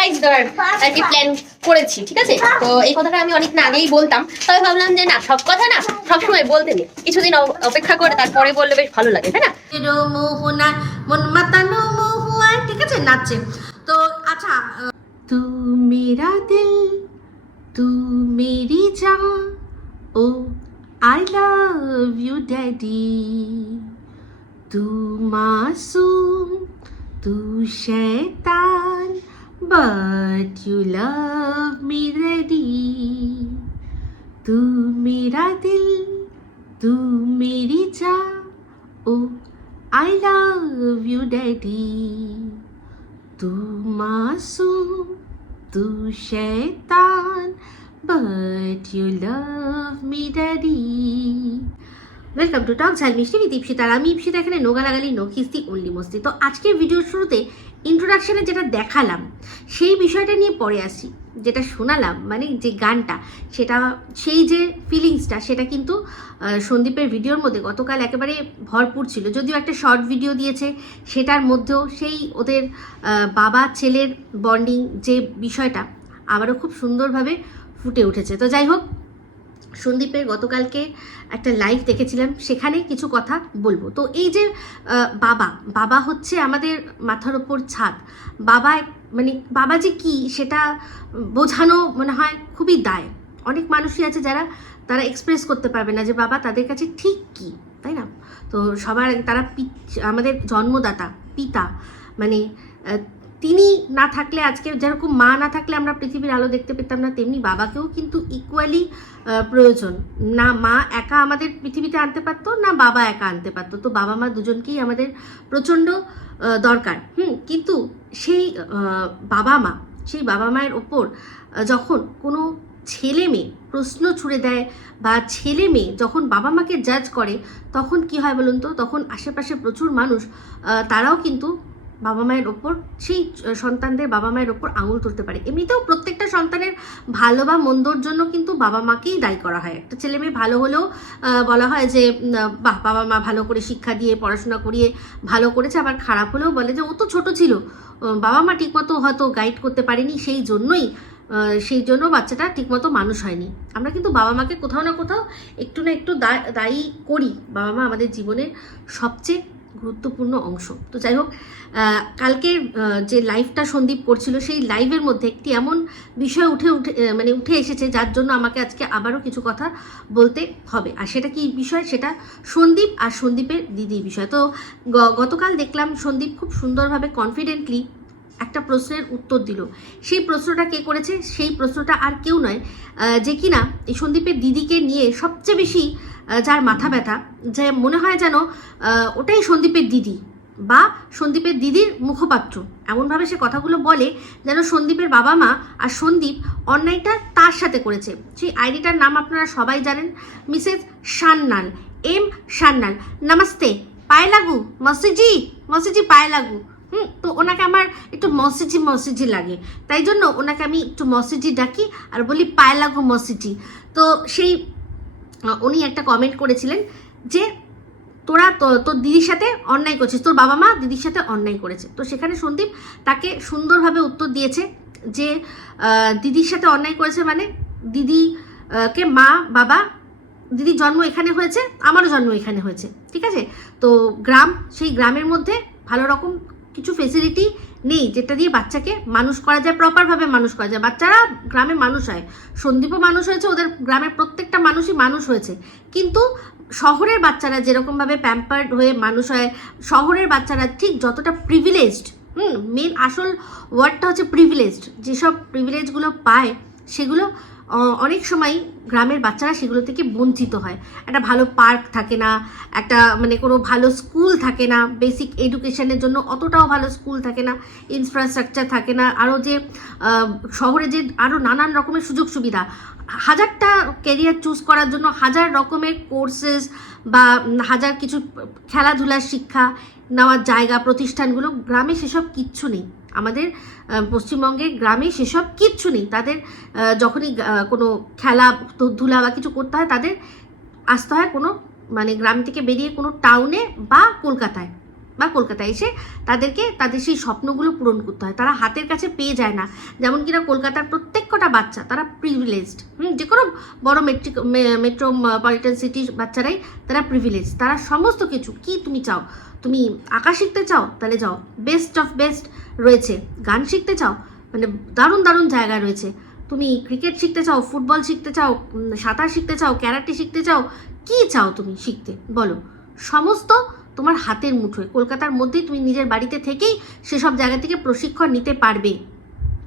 Surprise দেওয়ার আর কি plan করেছি, ঠিক আছে? তো এই কথাটা আমি অনেক আগেই বলতাম, তবে ভাবলাম যে না, সব কথা না সবসময় বলতে নেই, কিছুদিন অপেক্ষা করে তারপরে বললে বেশ ভালো লাগে, তাই না? মন মাতানো মহুয়া, ঠিক আছে, নাচছে। তো আচ্ছা, তু মেরা দিল তু মেরি জান, ও আই লাভ ইউ ড্যাডি, तू मासूम तू शैतान but you love me ready, तू मेरा दिल तू मेरी जान, oh I love you daddy, तू मासूम तू शैतान but you love me daddy। Welcome to talk ঝাল মিষ্টি উইথ ইপসিতা। আমি ইপসিতা, এখানে নো গালাগালি নো খিস্তি অনলি মস্তি। তো আজকের ভিডিওর শুরুতে ইন্ট্রোডাকশনে যেটা দেখালাম সেই বিষয়টা নিয়ে পরে আসি। যেটা শোনালাম মানে যে গানটা, সেটা সেই যে ফিলিংসটা সেটা কিন্তু সন্দীপের ভিডিওর মধ্যে গতকাল একেবারে ভরপুর ছিল। যদিও একটা শর্ট ভিডিও দিয়েছে, সেটার মধ্যেও সেই ওদের বাবা ছেলের বন্ডিং যে বিষয়টা আবারও খুব সুন্দরভাবে ফুটে উঠেছে। তো যাই হোক, সন্দীপের গতকালকে একটা লাইভ দেখেছিলাম, সেখানে কিছু কথা বলবো। তো এই যে বাবা হচ্ছে আমাদের মাথার ওপর ছাদ। বাবা মানে বাবা যে কি সেটা বোঝানো মনে হয় খুবই দায়। অনেক মানুষই আছে যারা তারা এক্সপ্রেস করতে পারবে না যে বাবা তাদের কাছে ঠিক কি, তাই না? তো সবার তারা আমাদের জন্মদাতা পিতা, মানে তিনি না থাকলে, আজকে যেরকম মা না থাকলে আমরা পৃথিবীর আলো দেখতে পেতাম না, তেমনি বাবাকেও কিন্তু ইকুয়ালি প্রয়োজন। না মা একা আমাদের পৃথিবীতে আনতে পারতো, না বাবা একা আনতে পারতো। তো বাবা মা দুজনকেই আমাদের প্রচণ্ড দরকার। কিন্তু সেই বাবা মায়ের ওপর যখন কোনো ছেলে মেয়ে প্রশ্ন ছুড়ে দেয় বা ছেলে মেয়ে যখন বাবা মাকে জাজ করে, তখন কি হয় বলুন তো? তখন আশেপাশে প্রচুর মানুষ তারাও কিন্তু বাবা মায়ের ওপর, সেই সন্তানদের বাবা মায়ের ওপর আঙুল তুলতে পারে। এমনিতেও প্রত্যেকটা সন্তানের ভালো বা মন্দর জন্য কিন্তু বাবা মাকেই দায়ী করা হয়। একটা ছেলে মেয়ে ভালো হলেও বলা হয় যে বাহ, বাবা মা ভালো করে শিক্ষা দিয়ে পড়াশোনা করিয়ে ভালো করেছে। আবার খারাপ হলেও বলে যে ও তো ছোট ছিল, বাবা মা ঠিকমতো হয়তো গাইড করতে পারেনি, সেই জন্য বাচ্চাটা ঠিকমতো মানুষ হয়নি। আমরা কিন্তু বাবা মাকে কোথাও না কোথাও একটু না একটু দায়ী করি। বাবা মা আমাদের জীবনের সবচেয়ে গুরুত্বপূর্ণ অংশ। তো যাই হোক, কালকে যে লাইভটা সন্দীপ করছিল, সেই লাইভের মধ্যে একটি এমন বিষয় উঠে এসেছে, যার জন্য আমাকে আজকে আবারও কিছু কথা বলতে হবে। আর সেটা কি বিষয়? সেটা সন্দীপ আর সন্দীপের দিদির বিষয়। তো গতকাল দেখলাম সন্দীপ খুব সুন্দরভাবে কনফিডেন্টলি একটা প্রশ্নের উত্তর দিল। সেই প্রশ্নটা কে করেছে? সেই প্রশ্নটা আর কেউ নয়, যে কিনা এই সন্দীপের দিদিকে নিয়ে সবচেয়ে বেশি যার মাথা ব্যথা, যে মনে হয় যেন ওটাই সন্দীপের দিদি বা সন্দীপের দিদির মুখপাত্র। এমনভাবে সে কথাগুলো বলে যেন সন্দীপের বাবা মা আর সন্দীপ অন্যায়টা তার সাথে করেছে। সেই আইডিটার নাম আপনারা সবাই জানেন, মিসেস সান্নাল, এম সান্নাল। নমস্তে, পায়ে লাগু মসিজি পায়ে লাগু। তো ওনাকে আমার একটু মসিজি লাগে, তাই জন্য ওনাকে আমি একটু মসিজি ডাকি আর বলি পায়ে লাগু মসিজি। তো সেই উনি একটা কমেন্ট করেছিলেন যে তোরা তোর দিদির সাথে অন্যায় করছিস, তোর বাবা মা দিদির সাথে অন্যায় করেছে। তো সেখানে সন্দীপ তাকে সুন্দরভাবে উত্তর দিয়েছে যে দিদির সাথে অন্যায় করেছে মানে দিদি কে মা বাবা, দিদির জন্ম এখানে হয়েছে, আমারও জন্ম এখানে হয়েছে, ঠিক আছে? তো সেই গ্রামের মধ্যে ভালো রকম কিছু ফেসিলিটি নেই যেটা দিয়ে বাচ্চাকে মানুষ করা যায়, প্রপারভাবে মানুষ করা যায়। বাচ্চারা গ্রামে মানুষ হয়, সন্দীপও মানুষ হয়েছে, ওদের গ্রামের প্রত্যেকটা মানুষই মানুষ হয়েছে। কিন্তু শহরের বাচ্চারা যেরকমভাবে প্যাম্পার্ড হয়ে মানুষ হয়, শহরের বাচ্চারা ঠিক যতটা প্রিভিলেজড, মেন আসল ওয়ার্ডটা হচ্ছে প্রিভিলেজড, যেসব প্রিভিলেজগুলো পায় সেগুলো অনেক সময় গ্রামের বাচ্চারা সেগুলো থেকে বঞ্চিত হয়। একটা ভালো পার্ক থাকে না, একটা মানে কোনো ভালো স্কুল থাকে না, বেসিক এডুকেশনের জন্য অতটাও ভালো স্কুল থাকে না, ইনফ্রাস্ট্রাকচার থাকে না, আরও যে শহরে যে আরও নানান রকমের সুযোগ সুবিধা, হাজারটা ক্যারিয়ার চুজ করার জন্য হাজার রকমের কোর্সেস বা হাজার কিছু খেলাধুলার শিক্ষা নেওয়ার জায়গা, প্রতিষ্ঠানগুলো গ্রামে সেসব কিচ্ছু নেই। আমাদের পশ্চিমবঙ্গের গ্রামে সেসব কিচ্ছু নেই। তাদের যখনই কোনো খেলাধুলা বা কিছু করতে হয়, তাদের আসতে হয় কোনো মানে গ্রাম থেকে বেরিয়ে কোনো টাউনে বা কলকাতায়। বা কলকাতায় এসে তাদেরকে তাদের সেই স্বপ্নগুলো পূরণ করতে হয়, তারা হাতের কাছে পেয়ে যায় না। যেমন কিনা কলকাতার প্রত্যেক কটা বাচ্চা তারা প্রিভিলেজড, যে কোনো বড় মেট্রোপলিটন সিটির বাচ্চারাই তারা প্রিভিলেজ, তারা সমস্ত কিছু। কি তুমি চাও, তুমি আঁকা শিখতে চাও তাহলে যাও, বেস্ট অফ বেস্ট রয়েছে। গান শিখতে চাও মানে দারুণ দারুণ জায়গা রয়েছে। তুমি ক্রিকেট শিখতে চাও, ফুটবল শিখতে চাও, সাঁতার শিখতে চাও, ক্যারাটে শিখতে চাও, কি চাও তুমি শিখতে বলো, সমস্ত তোমার হাতের মুঠোয়। কলকাতার মধ্যেই তুমি নিজের বাড়িতে থেকেই সেসব জায়গা থেকে প্রশিক্ষণ নিতে পারবে।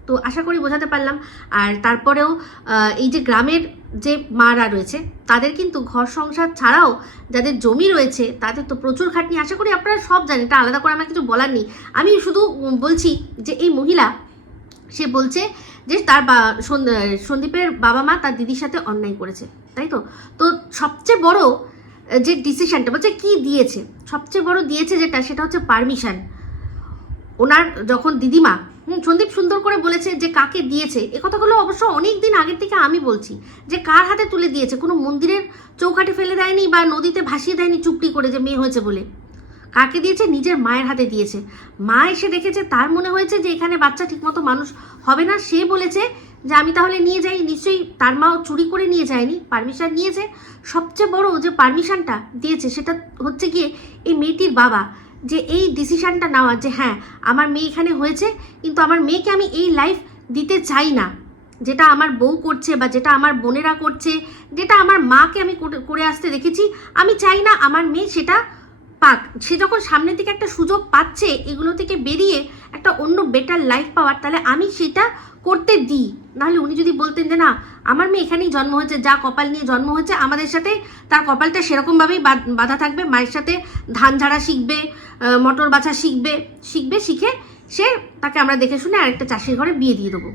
তো আশা করি বোঝাতে পারলাম। আর তারপরেও এই যে গ্রামের যে মারা রয়েছে তাদের কিন্তু ঘর সংসার ছাড়াও যাদের জমি রয়েছে তাদের তো প্রচুর খাটনি। আশা করি আপনারা সব জানেন, এটা আলাদা করে আমার কিছু বলার নেই। আমি শুধু বলছি যে এই মহিলা সে বলছে যে তার সন্দীপের বাবা মা তার দিদির সাথে অন্যায় করেছে, তাই তো। তো সবচেয়ে বড় যে ডিসিশনটা বলছে কি দিয়েছে, সবচেয়ে বড় দিয়েছে যেটা, সেটা হচ্ছে পারমিশন। ওনার যখন দিদিমা সন্দীপ সুন্দর করে বলেছে যে কাকে দিয়েছে, এ কথাগুলো অবশ্য অনেক দিন আগের থেকে আমি বলছি যে কার হাতে তুলে দিয়েছে। কোনো মন্দিরের চৌকাঠে ফেলে দেয়নি বা নদীতে ভাসিয়ে দেয়নি চুপটি করে যে মেয়ে হয়েছে বলে। কাকে দিয়েছে, নিজের মায়ের হাতে দিয়েছে। মা এসে দেখেছে, তার মনে হয়েছে যে এখানে বাচ্চা ঠিকমতো মানুষ হবে না, সে বলেছে যে আমি তাহলে নিয়ে যাই। নিশ্চয়ই তার মাও চুরি করে নিয়ে যায়নি, পারমিশন নিয়েছে। সবচেয়ে বড় যে পারমিশনটা দিয়েছে সেটা হচ্ছে গিয়ে এই মেয়েটির বাবা, যে এই ডিসিশনটা নেওয়া যে হ্যাঁ আমার মেয়ে এখানে হয়েছে, কিন্তু আমার মেয়েকে আমি এই লাইফ দিতে চাই না যেটা আমার বউ করছে বা যেটা আমার বোনেরা করছে, যেটা আমার মাকে আমি করে আসতে দেখেছি। আমি চাই না আমার মেয়ে সেটা পাক। সে যখন সামনের দিকে একটা সুযোগ পাচ্ছে এগুলো থেকে বেরিয়ে একটা অন্য বেটার লাইফ পাওয়ার, তাহলে আমি সেটা করতে দিই। নাহলে উনি যদি বলতেন যে না আমার মেয়ে এখানেই জন্ম হয়েছে, যা কপাল নিয়ে জন্ম হয়েছে আমাদের সাথে তার কপালটা সেরকমভাবেই বাঁধা থাকবে, মায়ের সাথে ধান ঝাড়া শিখবে, মটর বাছা শিখে সে তাকে আমরা দেখে শুনে আরেকটা চাষির ঘরে বিয়ে দিয়ে দেবো।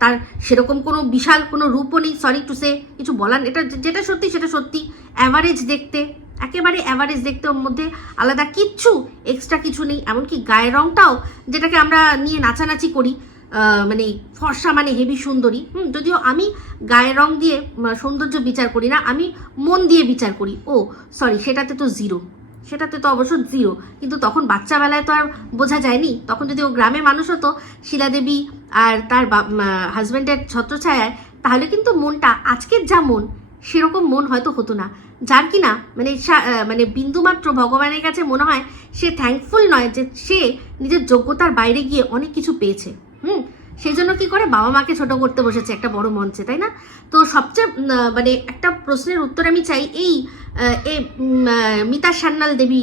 তার সেরকম কোনো বিশাল কোনো রূপও নেই, সরি টু সে, কিছু বলার, এটা যেটা সত্যি সেটা সত্যি। অ্যাভারেজ দেখতে, একেবারে অ্যাভারেজ দেখতে, ওর মধ্যে আলাদা কিচ্ছু এক্সট্রা কিছু নেই। এমনকি গায়ের রংটাও যেটাকে আমরা নিয়ে নাচানাচি করি, মানে ফর্সা মানে হেভি সুন্দরী, যদিও আমি গায়ের রং দিয়ে সৌন্দর্য বিচার করি না, আমি মন দিয়ে বিচার করি। ও সরি, সেটাতে তো জিরো, সেটাতে তো অবশ্য জিরো। কিন্তু তখন বাচ্চাবেলায় তো আর বোঝা যায়নি। তখন যদি ও গ্রামে মানুষ হতো, শিলাদেবী আর তার হাজব্যান্ডের ছত্রছায়ায়, তাহলে কিন্তু মনটা আজকের যা মন সেরকম মন হয়তো হতো না। যার কিনা মানে বিন্দুমাত্র ভগবানের কাছে মনে হয় সে থ্যাঙ্কফুল নয় যে সে নিজের যোগ্যতার বাইরে গিয়ে অনেক কিছু পেয়েছে। সেই জন্য কি করে বাবা মাকে ছোট করতে বসেছে একটা বড় মঞ্চে, তাই না? তো সবচেয়ে মানে একটা প্রশ্নের উত্তর আমি চাই এই মিতা সান্যাল দেবী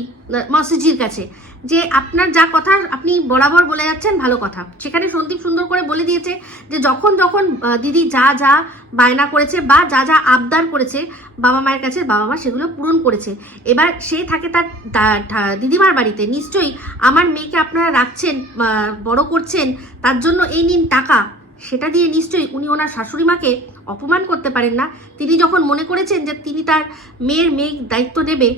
মসিজির কাছে, যে আপনার যা কথা আপনি বরাবর বলে যাচ্ছেন ভালো কথা, সেখানে সন্দীপ সুন্দর করে বলে দিয়েছে যে যখন দিদি যা যা বায়না করেছে বা যা যা আবদার করেছে বাবা মায়ের কাছে, বাবা মা সেগুলো পূরণ করেছে। এবার সে থাকে তার দিদিমার বাড়িতে, নিশ্চয়ই আমার মেয়েকে আপনারা রাখছেন, বড় করছেন, তার জন্য এই নিন টাকা, সেটা দিয়ে নিশ্চয়ই উনি ওনার শাশুড়ি মাকে অপমান করতে পারেন না। তিনি যখন মনে করেছেন যে তিনি তার মেয়ের দায়িত্ব নেবে,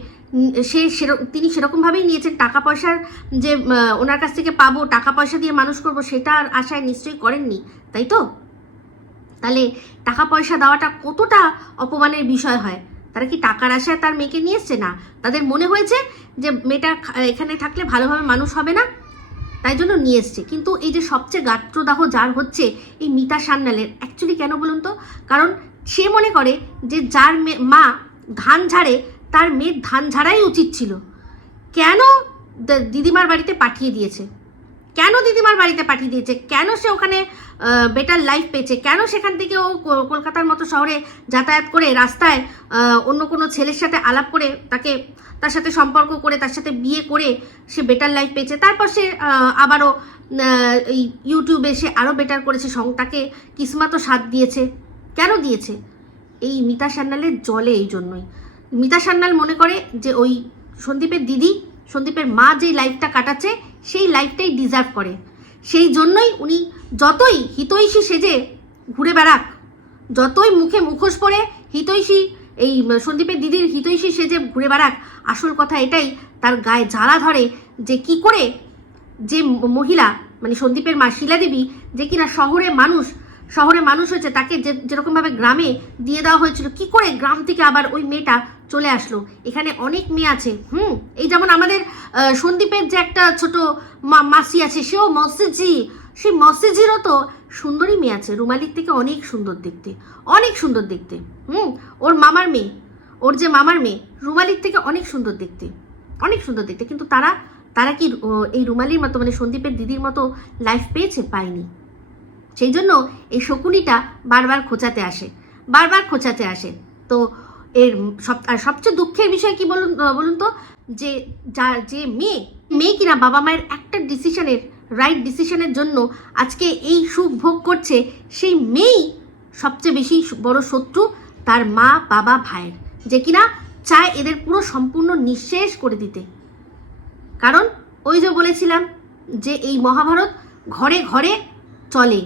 তিনি সেরকমভাবেই নিয়েছেন। টাকা পয়সার যে ওনার কাছ থেকে পাবো, টাকা পয়সা দিয়ে মানুষ করব, সেটার আশায় নিশ্চয়ই করেননি, তাই তো? তাহলে টাকা পয়সা দেওয়াটা কতটা অপমানের বিষয় হয়? তারা কি টাকার আশায় তার মেয়েকে নিয়ে এসছে? না, তাদের মনে হয়েছে যে মেয়েটা এখানে থাকলে ভালোভাবে মানুষ হবে না, তাই জন্য নিয়ে এসছে। কিন্তু এই যে সবচেয়ে গাত্রদাহ যার হচ্ছে এই মিতা সান্যালের, অ্যাকচুয়ালি কেন বলুন তো? কারণ সে মনে করে যে যার মা ধান ঝাড়ে তার মেয়ের ধান ঝাড়াই উচিত ছিল। কেন দিদিমার বাড়িতে পাঠিয়ে দিয়েছে? কেন সে ওখানে বেটার লাইফ পেয়েছে? কেন সেখান থেকে ও কলকাতার মতো শহরে যাতায়াত করে রাস্তায় অন্য কোনো ছেলের সাথে আলাপ করে তার সাথে সম্পর্ক করে তার সাথে বিয়ে করে সে বেটার লাইফ পেয়েছে? তারপর সে আবারও এই ইউটিউবে সে আরও বেটার করেছে, তাকে কিসমতও সাথ দিয়েছে। কেন দিয়েছে? এই মিতা সান্যালের জলে। এই জন্যই মিতা সান্যাল মনে করে যে ওই সন্দীপের মা যে লাইফটা কাটাচ্ছে সেই লাইফটাই ডিজার্ভ করে। সেই জন্যই উনি যতই হিতৈষী সেজে ঘুরে বেড়াক, যতই মুখে মুখোশ পরে এই সন্দীপের দিদির হিতৈষী সেজে ঘুরে বেড়াক, আসল কথা এটাই তার গায়ে জ্বালা ধরে যে কি করে যে মহিলা মানে সন্দীপের মা শিলাদেবী, যে কিনা শহরে মানুষ হয়েছে, তাকে যেরকমভাবে গ্রামে দিয়ে দেওয়া হয়েছিল, কি করে গ্রাম থেকে আবার ওই মেয়েটা চলে আসলো। এখানে অনেক মেয়ে আছে, এই যেমন আমাদের সন্দীপের যে একটা ছোট মাসি আছে, সেও মসজিজি, সেই মসজিজিরও তো সুন্দরী মেয়ে আছে, রুমালির থেকে অনেক সুন্দর দেখতে, অনেক সুন্দর দেখতে। ওর মামার মেয়ে, ওর যে মামার মেয়ে রুমালির থেকে অনেক সুন্দর দেখতে, অনেক সুন্দর দেখতে। কিন্তু তারা কি এই রুমালির মতো মানে সন্দীপের দিদির মতো লাইফ পেয়েছে? পায়নি। সেই জন্য এই শকুনিটা বারবার খোঁচাতে আসে। তো এর সবচেয়ে দুঃখের বিষয় কি বলুন তো, যে মেয়ে কিনা বাবা মায়ের একটা রাইট ডিসিশনের জন্য আজকে এই সুখ ভোগ করছে, সেই মেয়েই সবচেয়ে বেশি বড় শত্রু তার মা বাবা ভাইয়ের, যে কিনা চায় এদের পুরো সম্পূর্ণ নিঃশেষ করে দিতে। কারণ ওই যে বলেছিলাম যে এই মহাভারত ঘরে ঘরে চলে,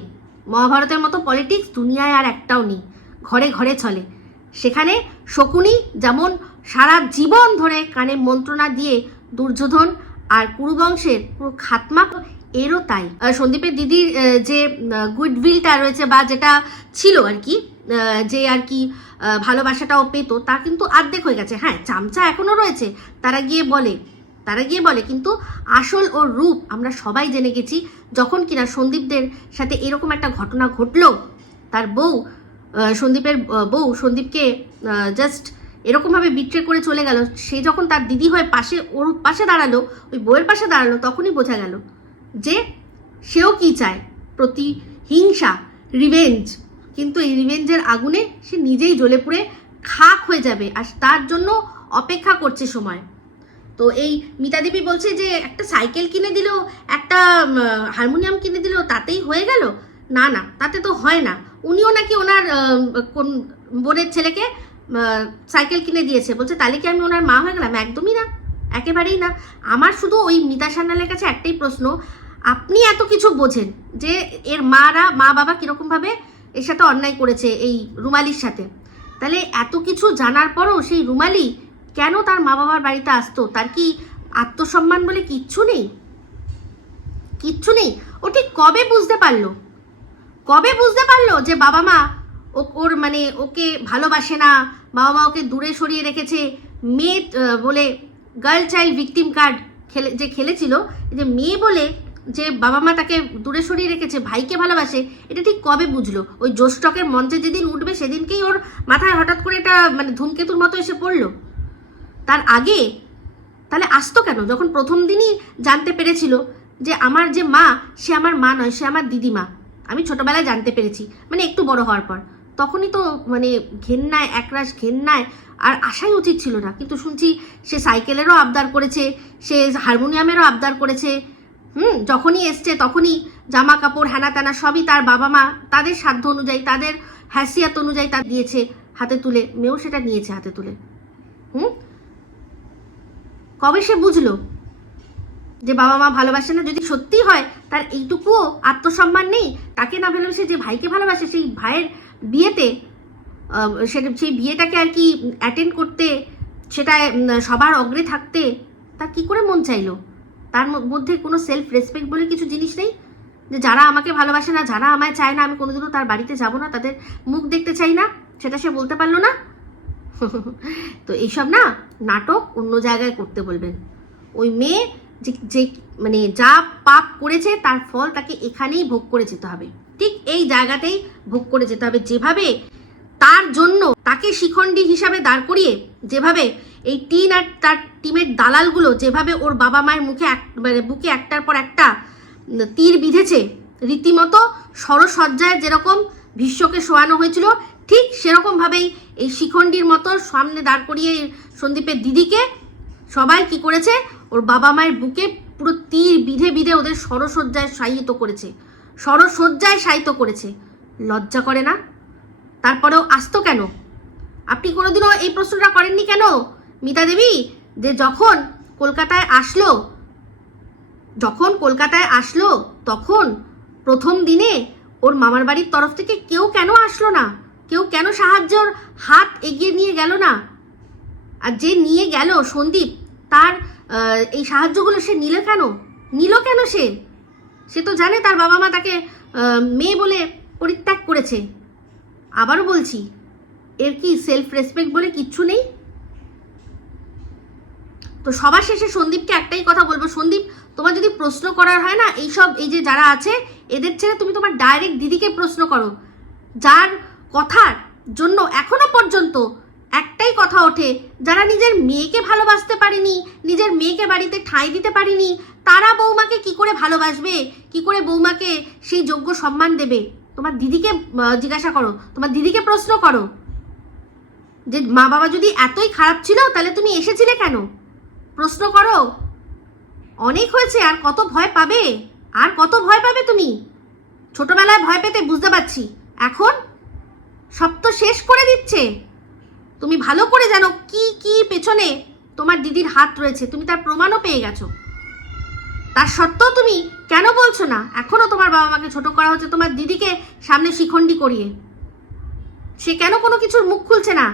মহাভারতের মতো পলিটিক্স দুনিয়ায় আর একটাও নেই, ঘরে ঘরে চলে। সেখানে শকুনি যেমন সারা জীবন ধরে কানে মন্ত্রণা দিয়ে দুর্যোধন আর কুরুবংশের পুরো খাতমা, এরও তাই। সন্দীপের দিদির যে গুডউইলটা রয়েছে বা যেটা ছিল আর কি, যে আর কি ভালোবাসাটাও পেতো, তা কিন্তু অর্ধেক হয়ে গেছে। হ্যাঁ, চামচা এখনো রয়েছে, তারা গিয়ে বলে, কিন্তু আসল ওর রূপ আমরা সবাই জেনে গেছি যখন কিনা সন্দীপদের সাথে এরকম একটা ঘটনা ঘটলো। তার সন্দীপকে জাস্ট এরকমভাবে বিট্রে করে চলে গেল। সে যখন তার দিদি হয়ে ওর পাশে দাঁড়ালো, ওই বউয়ের পাশে দাঁড়ালো, তখনই বোঝা গেল যে সেও কি চায়, প্রতিহিংসা, রিভেঞ্জ। কিন্তু এই রিভেঞ্জের আগুনে সে নিজেই জ্বলে পুড়ে খাক হয়ে যাবে, আর তার জন্য অপেক্ষা করছে সময়। তো এই মিতা দেবী বলছে যে একটা সাইকেল কিনে দিল, একটা হারমোনিয়াম কিনে দিল, তাতেই হয়ে গেল। না, তাতে তো হয় না। উনিও নাকি ওনার কোন বোনের ছেলেকে সাইকেল কিনে দিয়েছে, বলছে তাহলে কি আমি ওনার মা হয়ে গেলাম? একদমই না, একেবারেই না। আমার শুধু ওই মিতা সান্যালের কাছে একটাই প্রশ্ন, আপনি এত কিছু বোঝেন যে এর মা বাবা কিরকমভাবে এর সাথে অন্যায় করেছে এই রুমালির সাথে, তাহলে এত কিছু জানার পরও সেই রুমালি কেন তার মা বাবার বাড়িতে আসতো? তার কি আত্মসম্মান বলে কিচ্ছু নেই? ও ঠিক কবে বুঝতে পারলো যে বাবা মা ওর মানে ওকে ভালোবাসে না, বাবা মা ওকে দূরে সরিয়ে রেখেছে? মেয়ে বলে গার্ল চাইল্ড ভিকটিম কার্ড খেলেছিল, যে মেয়ে বলে যে বাবা মা তাকে দূরে সরিয়ে রেখেছে, ভাইকে ভালোবাসে, এটা ঠিক কবে বুঝলো? ওই জোস্টকের মঞ্চে যেদিন উঠবে সেদিনকেই ওর মাথায় হঠাৎ করে এটা মানে ধূমকেতুর মতো এসে পড়লো। তার আগে তাহলে আসতো কেন? যখন প্রথম দিনই জানতে পেরেছিল যে আমার যে মা, সে আমার মা নয়, সে আমার দিদিমা। আমি ছোটবেলায় জানতে পেরেছি, মানে একটু বড় হওয়ার পর। তখনই তো মানে ঘেন্নায়, একরাশ ঘেন্নায় আর আসাই উচিত ছিল না। কিন্তু শুনছি সে সাইকেলেরও আবদার করেছে, সে হারমোনিয়ামেরও আবদার করেছে। যখনই এসছে তখনই জামা কাপড় হ্যানা ত্যানা সবই তার বাবা মা তাদের সাধ্য অনুযায়ী, তাদের হ্যাসিয়াত অনুযায়ী তা দিয়েছে হাতে তুলে। মেয়েও সেটা নিয়েছে হাতে তুলে। কবে সে বুঝলো যে বাবা মা ভালোবাসে না? যদি সত্যি হয় তার এইটুকুও আত্মসম্মান নেই, তাকে না ভালোবাসে যে ভাইকে ভালোবাসে, সেই ভাইয়ের বিয়েতে সেই বিয়েটাকে আর কি অ্যাটেন্ড করতে, সেটা সবার অগ্রে থাকতে তার কি করে মন চাইলো? তার মধ্যে কোনো সেলফ রেসপেক্ট বলে কিছু জিনিস নেই? যে যারা আমাকে ভালোবাসে না, যারা আমায় চায় না, আমি কোনোদিনও তার বাড়িতে যাব না, তাদের মুখ দেখতে চাই না, সেটা সে বলতে পারলো না? তো এইসব না নাটক অন্য জায়গায় করতে বলবেন। ওই মেয়ে যে মানে যা পাপ করেছে তার ফল তাকে এখানেই ভোগ করে যেতে হবে, ঠিক এই জায়গাতেই ভোগ করে যেতে হবে। যেভাবে তার জন্য তাকে শিখণ্ডী হিসাবে দাঁড় করিয়ে, যেভাবে এই টিন আর তার টিমের দালালগুলো যেভাবে ওর বাবা মায়ের মানে বুকে একটার পর একটা তীর বিঁধেছে, রীতিমতো সরসজ্জায় যেরকম ভীষ্মকে শোয়ানো হয়েছিল, ঠিক সেরকমভাবেই এই শিখণ্ডীর মতো সামনে দাঁড় করিয়ে সন্দীপের দিদিকে সবাই কি করেছে, ওর বাবা মায়ের বুকে পুরো তীর বিধে ওদের সরসজ্জায় শায়িত করেছে। লজ্জা করে না? তারপরেও আসতো কেন? আপনি কোনোদিনও এই প্রশ্নটা করেননি কেন মিতা দেবী? যে যখন কলকাতায় আসলো তখন প্রথম দিনে ওর মামার বাড়ির তরফ থেকে কেউ কেন আসলো না? কেউ কেন সাহায্যর হাত এগিয়ে নিয়ে গেল না? আর যে নিয়ে গেল সন্দীপ, তার এই সাহায্যগুলো সে নিল কেন? সে তো জানে তার বাবা মা তাকে মেয়ে বলে পরিত্যাগ করেছে। আবারও বলছি, এর কি সেলফ রেসপেক্ট বলে কিচ্ছু নেই? তো সবার শেষে সন্দীপকে একটাই কথা বলবো, সন্দীপ তোমার যদি প্রশ্ন করার হয় না, এই যে যারা আছে এদের ছেড়ে তুমি তোমার ডাইরেক্ট দিদিকে প্রশ্ন করো, যার কথার জন্য এখনো পর্যন্ত একটাই কথা ওঠে, যারা নিজের মেয়েকে ভালোবাসতে পারেনি, নিজের মেয়েকে বাড়িতে ঠাঁই দিতে পারেনি, তারা বৌমাকে কি করে ভালোবাসবে, কি করে বৌমাকে সেই যোগ্য সম্মান দেবে? তোমার দিদিকে জিজ্ঞাসা করো, তোমার দিদিকে প্রশ্ন করো যে মা বাবা যদি এতই খারাপ ছিল তাহলে তুমি এসেছিলে কেন? প্রশ্ন করো। অনেক হয়েছে, আর কত ভয় পাবে, আর কত ভয় পাবে তুমি? ছোটবেলায় ভয় পেতে বুঝতে পারছি, এখন সব তো শেষ করে দিচ্ছে। তুমি ভালো করে জানো কি কি পেছনে তোমার দিদির হাত রয়েছে, তুমি তার প্রমাণও পেয়ে গেছো। তার সত্ত্বেও তুমি কেন বলছো না? এখনো তোমার বাবা মাকে ছোট করা হচ্ছে তোমার দিদিকে সামনে শিখণ্ডি করিয়ে। সে কেন কোনো কিছুর মুখ খুলছে না?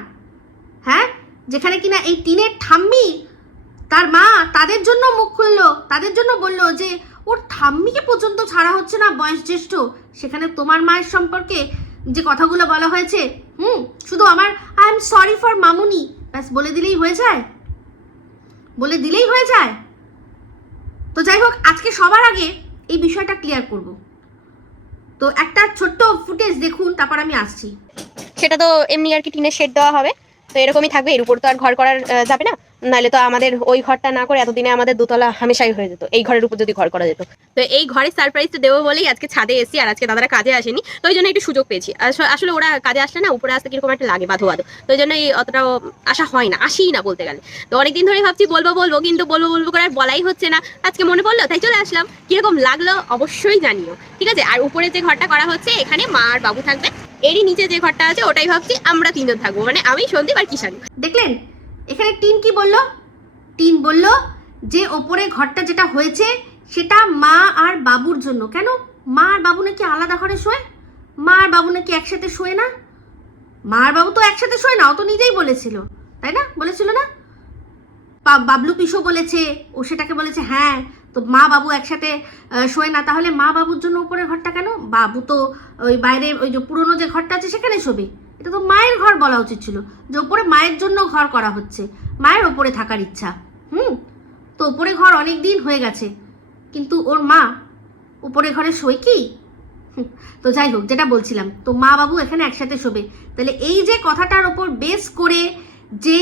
হ্যাঁ, যেখানে কিনা এই টিনের ঠাম্মি তার মা তাদের জন্য মুখ খুললো, তাদের জন্য বললো যে ওর ঠাম্মিকে পর্যন্ত ছাড়া হচ্ছে না, বয়স জ্যেষ্ঠ, সেখানে তোমার মায়ের সম্পর্কে যে কথাগুলো বলা হয়েছে, শুধু আমার আই এম সরি ফর মামুনি ব্যাস বলে দিলেই হয়ে যায়, বলে দিলেই হয়ে যায়। তো যাই হোক, আজকে সবার আগে এই বিষয়টা ক্লিয়ার করব। তো একটা ছোট্ট ফুটেজ দেখুন, তারপর আমি আসছি। সেটা তো এমনি আর কি টিনের শেড দেওয়া হবে, তো এরকমই থাকবে। এর উপর তো আর ঘর করার যাবে না, নাহলে তো আমাদের ওই ঘরটা না করে এতদিনে আমাদের দোতলা হামেশাই হয়ে যেত, এই ঘরের উপর যদি ঘর করা যেত। তো এই ঘরের সারপ্রাইজটা দেবো বলেই আজকে ছাদে এসেছি, আর আজকে দাদারা কাজে আসেনি, তো ওই জন্য একটু সুযোগ পেয়েছি। আসলে ওরা কাজে আসলে না উপরে আসতে কিরকম একটা লাগে, বাধো বাধো, তো ওই জন্য এই অতটাও আসা হয় না, আসিই না বলতে গেলে। তো অনেকদিন ধরে ভাবছি বলবো, কিন্তু বলবো করে আর বলাই হচ্ছে না। আজকে মনে পড়লো তাই চলে আসলাম। কিরকম লাগলো অবশ্যই জানিও, ঠিক আছে? আর উপরে যে ঘরটা করা হচ্ছে এখানে মা আর বাবু থাকবে, এরই নিচে যে ঘরটা আছে ওটাই ভাবছি আমরা তিনজন থাকবো, মানে আমি, সন্দীপ আর কিষান। দেখলেন এখানে টিন কি বললো? টিন বলল যে ওপরে ঘরটা যেটা হয়েছে সেটা মা আর বাবুর জন্য। কেন? মা আর বাবু নাকি আলাদা ঘরে শোয়? মা আর বাবু নাকি একসাথে শোয় না? মা আর বাবু তো একসাথে শোয় না, ও তো নিজেই বলেছিল, তাই না? বলেছিল না? বাবলু পিসো বলেছে, ও সেটাকে বলেছে হ্যাঁ, তো মা বাবু একসাথে শোয় না, তাহলে মা বাবুর জন্য উপরের ঘরটা কেন? বাবু তো ওই বাইরে ওই যে পুরোনো যে ঘরটা আছে সেখানে শোবে। এটা তো মায়ের ঘর বলা উচিত ছিল, যে ওপরে মায়ের জন্য ঘর করা হচ্ছে, মায়ের ওপরে থাকার ইচ্ছা। তো ওপরে ঘর অনেক দিন হয়ে গেছে, কিন্তু ওর মা উপরে ঘরে শোয় কি? তো যাই হোক, যেটা বলছিলাম, তো মা বাবু এখানে একসাথে শোবে। তাহলে এই যে কথাটার ওপর বেস করে যে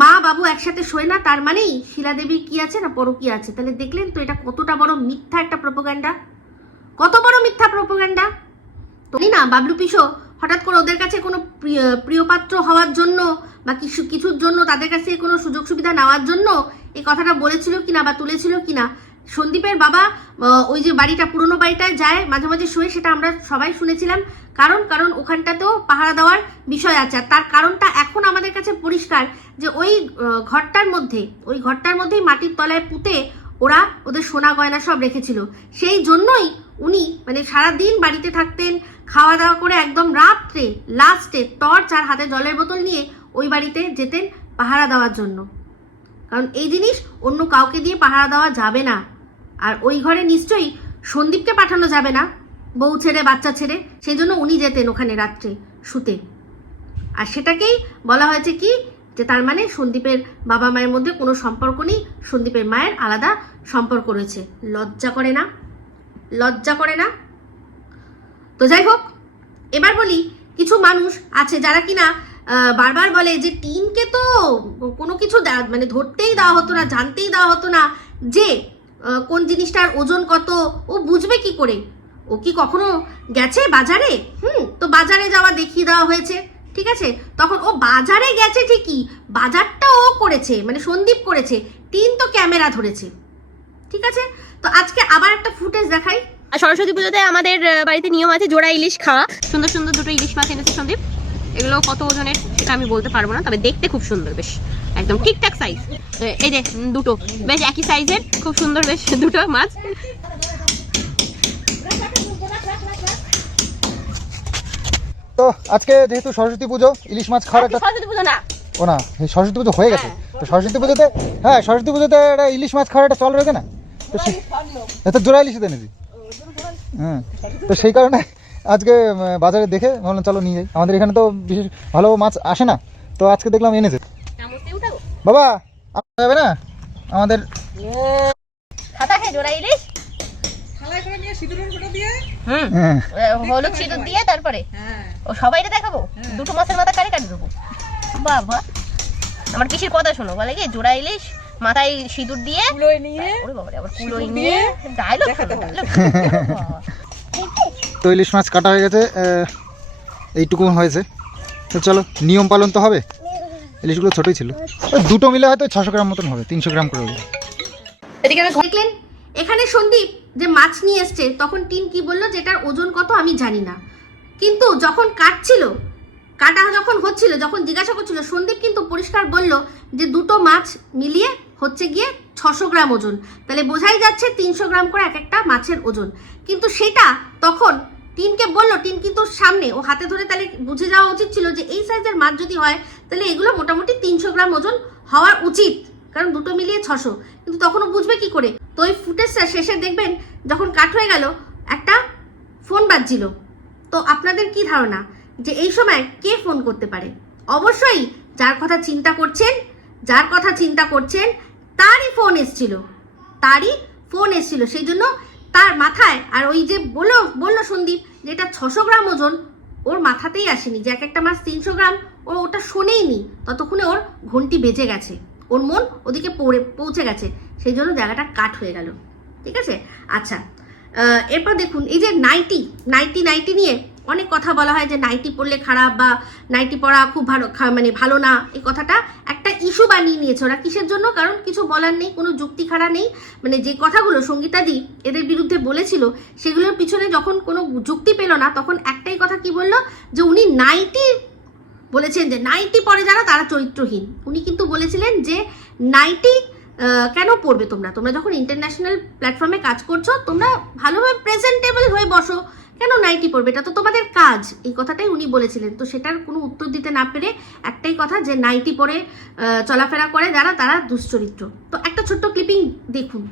মা বাবু একসাথে শোয় না, তার মানেই শিলাদেবীর কি আছে না পরকীয়া আছে। তাহলে দেখলেন তো এটা কতটা বড় মিথ্যা একটা প্রোপাগান্ডা, কত বড় মিথ্যা প্রোপাগান্ডা। তুমি না বাবলু পিসো হঠাৎ করে ওদের কাছে কোনো প্রিয়পাত্র হওয়ার জন্য বা কিছুর জন্য তাদের কাছে কোনো সুযোগ সুবিধা নেওয়ার জন্য এই কথাটা বলেছিল কিনা বা তুলেছিল কিনা। সন্দীপের বাবা ওই যে বাড়িটা, পুরনো বাড়িটায় যায় মাঝে মাঝে শোয়ে, সেটা আমরা সবাই শুনেছিলাম। কারণ ওখানটাতেও পাহারা দেওয়ার বিষয় আছে, আর তার কারণটা এখন আমাদের কাছে পরিষ্কার, যে ওই ঘরটার মধ্যেই মাটির তলায় পুঁতে ওরা ওদের সোনা গয়না সব রেখেছিল। সেই জন্যই উনি মানে সারাদিন বাড়িতে থাকতেন, খাওয়া দাওয়া করে একদম রাত্রে লাস্টে টর্চ আর হাতে জলের বোতল নিয়ে ওই বাড়িতে যেতেন পাহারা দেওয়ার জন্য। কারণ এই জিনিস অন্য কাউকে দিয়ে পাহারা দেওয়া যাবে না, আর ওই ঘরে নিশ্চয়ই সন্দীপকে পাঠানো যাবে না, বউ ছেড়ে বাচ্চা ছেড়ে, সেই জন্য উনি যেতেন ওখানে রাত্রে শুতে। আর সেটাকেই বলা হয়েছে কি, যে তার মানে সন্দীপের বাবা মায়ের মধ্যে কোনো সম্পর্ক নেই, সন্দীপের মায়ের আলাদা সম্পর্ক রয়েছে। লজ্জা করে না? লজ্জা করে না? তো যাই হোক, এবার বলি, কিছু মানুষ আছে যারা কিনা বারবার বলে যে টিনকে তো কোনো কিছু মানে ধরতেই দেওয়া হতো না, জানতেই দেওয়া হতো না যে কোন জিনিসটার ওজন কত, ও বুঝবে কি করে? ও কি কখনো গেছে বাজারে? তো বাজারে যাওয়া দেখিয়ে দেওয়া হয়েছে, ঠিক আছে? তখন ও বাজারে গেছে ঠিকই, বাজারটা ও করেছে, মানে সন্দীপ করেছে, টিন তো ক্যামেরা ধরেছে, ঠিক আছে? তো আজকে আবার একটা ফুটেজ দেখাই। আর সরস্বতী পুজোতে আমাদের বাড়িতে নিয়ম আছে জোড়া ইলিশ খাওয়া। সুন্দর সুন্দর দুটো ইলিশ মাছ এনেছে সন্দীপ, এগুলো কত ওজনের সেটা আমি বলতে পারবো না, তবে দেখতে খুব সুন্দর, বেশ একদম ঠিকঠাক সাইজ। এই যে দুটো বেশ একই সাইজের, খুব সুন্দর বেশ দুটো মাছ। তো আজকে যেহেতু সরস্বতী পুজো, ইলিশ মাছ খাওয়ার একটা, সরস্বতী পুজো না, ও না সরস্বতী পুজো হয়ে গেছে, তো সরস্বতী পুজোতে একটা ইলিশ মাছ খাওয়ার একটা চল রয়েছে না, তো এত জোড়া ইলিশ এনেছি। তো সেই কারণে আজকে বাজারে দেখে ভাবলাম চলো নিয়ে যাই, আমাদের এখানে তো বিশেষ ভালো মাছ আসে না, তো আজকে দেখলাম এনেছে। বাবা যাবে না? আমাদের খাতা খেয়ে জোড়া ইলিশ হ্যাঁ, হলুদ সিঁদুর দিয়ে তারপরে ও সবাইকে দেখাবো দুটো মাছের মাথা কাটে দেবো। বাবা আমার পিসির কথা শোনো, বলে কি জোড়া ইলিশ মাথায় সিঁদুর দিয়ে ওরে বাবারে আবার কুলোই নিয়ে ডায়লগ। তো ইলিশ মাছ কাটা হয়ে গেছে, এইটুকু হয়েছে। তো চলো, নিয়ম পালন তো হবে। ইলিশগুলো ছোটোই ছিল, ওই দুটো মিলে হয়তো 600 গ্রাম মতন হবে, 300 গ্রাম করে হবে। এদিকে আমি দেখলেন এখানে সন্দীপ যে মাছ নিয়ে এসছে, তখন টিন কি বললো যে এটার ওজন কত আমি জানি না, কিন্তু যখন কাটা যখন হচ্ছিল, যখন জিজ্ঞাসা করছিল, সন্দীপ কিন্তু পরিষ্কার বলল যে দুটো মাছ মিলিয়ে হচ্ছে গিয়ে 600 গ্রাম ওজন। তাহলে বোঝাই যাচ্ছে 300 গ্রাম করে এক একটা মাছের ওজন। কিন্তু সেটা তখন টিনকে বললো, টিন কিন্তু সামনে ও হাতে ধরে, তাহলে বুঝে যাওয়া উচিত ছিল যে এই সাইজের মাছ যদি হয় তাহলে এগুলো মোটামুটি 300 গ্রাম ওজন হওয়া উচিত, কারণ দুটো মিলিয়ে 600। কিন্তু তখনও বুঝবে কি করে? তো ওই ফুটেজটা শেষে দেখবেন যখন কাট হয়ে গেল একটা ফোন বাজছিল। তো আপনাদের কি ধারণা যে এই সময় কে ফোন করতে পারে? অবশ্যই যার কথা চিন্তা করছেন তারই ফোন এসছিল, সেই জন্য তার মাথায়, আর ওই যে বললো সন্দীপ যে এটা 600 গ্রাম ওজন, ওর মাথাতেই আসেনি যে এক একটা মাছ 300 গ্রাম, ও ওটা শোনেইনি। ততক্ষণে ওর ঘন্টি বেজে গেছে, ওর মন ওদিকে পৌঁছে গেছে, সেই জন্য জায়গাটা কাট হয়ে গেল। ঠিক আছে, আচ্ছা এরপর দেখুন এই যে নাইটি নিয়ে অনেক কথা বলা হয় যে নাইটি পরলে খারাপ বা নাইটি পরা খুব ভালো না। এই কথাটা একটা ইস্যু বানিয়ে নিয়েছে ওরা। কিসের জন্য? কারণ কিছু বলার নেই, কোনো যুক্তি খাড়া নেই। মানে যে কথাগুলো সঙ্গীতাদি এদের বিরুদ্ধে বলেছিল সেগুলোর পিছনে যখন কোনো যুক্তি পেল না, তখন একটাই কথা কি বললো, যে উনি নাইটি বলেছেন যে নাইটি পরে যারা তারা চরিত্রহীন। উনি কিন্তু বলেছিলেন যে নাইটি কেন পড়বে তোমরা যখন ইন্টারন্যাশনাল প্ল্যাটফর্মে কাজ করছো, তোমরা ভালোভাবে প্রেজেন্টেবল হয়ে বসো, কেন নাইটি পড়বে? এটা তো তোমাদের কাজ। এই কথাটাই উনি বলেছিলেন। তো সেটার কোনো উত্তর দিতে না পেরে একটাই কথা, যে নাইটি পরে চলাফেরা করে যারা তারা দুশ্চরিত্র। তো একটা ছোট্ট ক্লিপিং দেখুন।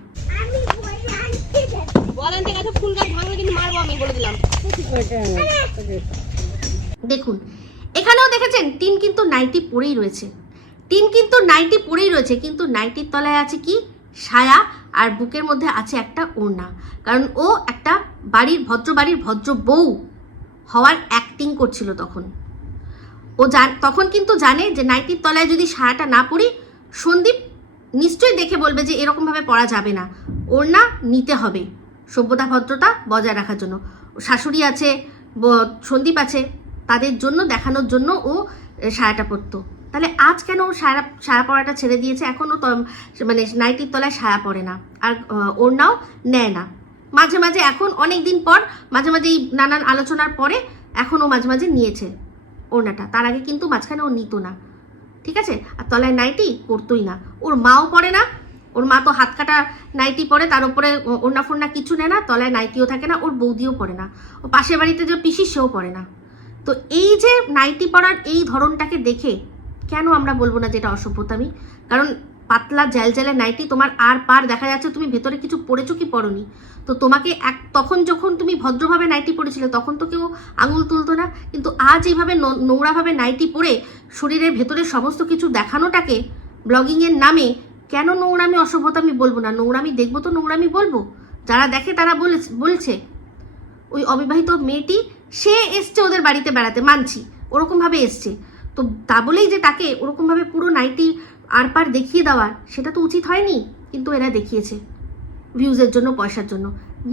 দেখুন এখানেও দেখেছেন টিন কিন্তু নাইটি পরেই রয়েছে, কিন্তু নাইটির তলায় আছে কি? সায়া, আর বুকের মধ্যে আছে একটা ওড়না। কারণ ও একটা ভদ্র বউ হওয়ার অ্যাক্টিং করছিল তখন। তখন কিন্তু জানে যে নাইটির তলায় যদি সায়াটা না পরি, সন্দীপ নিশ্চয়ই দেখে বলবে যে এরকমভাবে পরা যাবে না, ওড়না নিতে হবে সভ্যতা ভদ্রতা বজায় রাখার জন্য। শাশুড়ি আছে, সন্দীপ আছে, তাদের জন্য দেখানোর জন্য ও সায়াটা পরতো। তাহলে আজ কেন ও সায়া পরাটা ছেড়ে দিয়েছে? এখনও নাইটির তলায় সায়া পরে না, আর ওড়নাও নেয় না। মাঝে মাঝে এখন অনেক দিন পর মাঝে এই নানান আলোচনার পরে এখনও মাঝে নিয়েছে ওড়নাটা। তার আগে কিন্তু মাঝখানে ও নিত না। ঠিক আছে, আর তলায় নাইটি পরতোই না। ওর মাও পরে না, ওর মা তো হাত কাটা নাইটি পরে, তার উপরে ওড়না ফোড়না কিছু নেয় না, তলায় নাইটিও থাকে না, ওর বৌদিও পরে না, ও পাশের বাড়িতে যে পিসি সেও পরে না। তো এই যে নাইটি পরার এই ধরনটাকে দেখে কেন আমরা বলবো না যেটা অসভ্যতামি? কারণ পাতলা জ্যালজ্যালে নাইটি তোমার আর পার দেখা যাচ্ছে, তুমি ভেতরে কিছু পরেছো কি পরনি। তো তোমাকে তখন যখন তুমি ভদ্রভাবে নাইটি পরেছিলে তখন তো কেউ আঙুল তুলতো না, কিন্তু আজ এইভাবে নোংরাভাবে নাইটি পরে শরীরের ভেতরে সমস্ত কিছু দেখানোটাকে ব্লগিংয়ের নামে কেন নোংরামি অসভ্যতা আমি বলবো না? নোংরামি দেখবো তো নোংরামি বলবো। যারা দেখে তারা বলছে। ওই অবিবাহিত মেয়েটি সে এসছে ওদের বাড়িতে বেড়াতে, মানছি ওরকমভাবে এসছে, তো তা বলেই যে তাকে ওরকমভাবে পুরো নাইটি আর পার দেখিয়ে দেওয়ার, সেটা তো উচিত হয়নি। কিন্তু এরা দেখিয়েছে ভিউজের জন্য, পয়সার জন্য।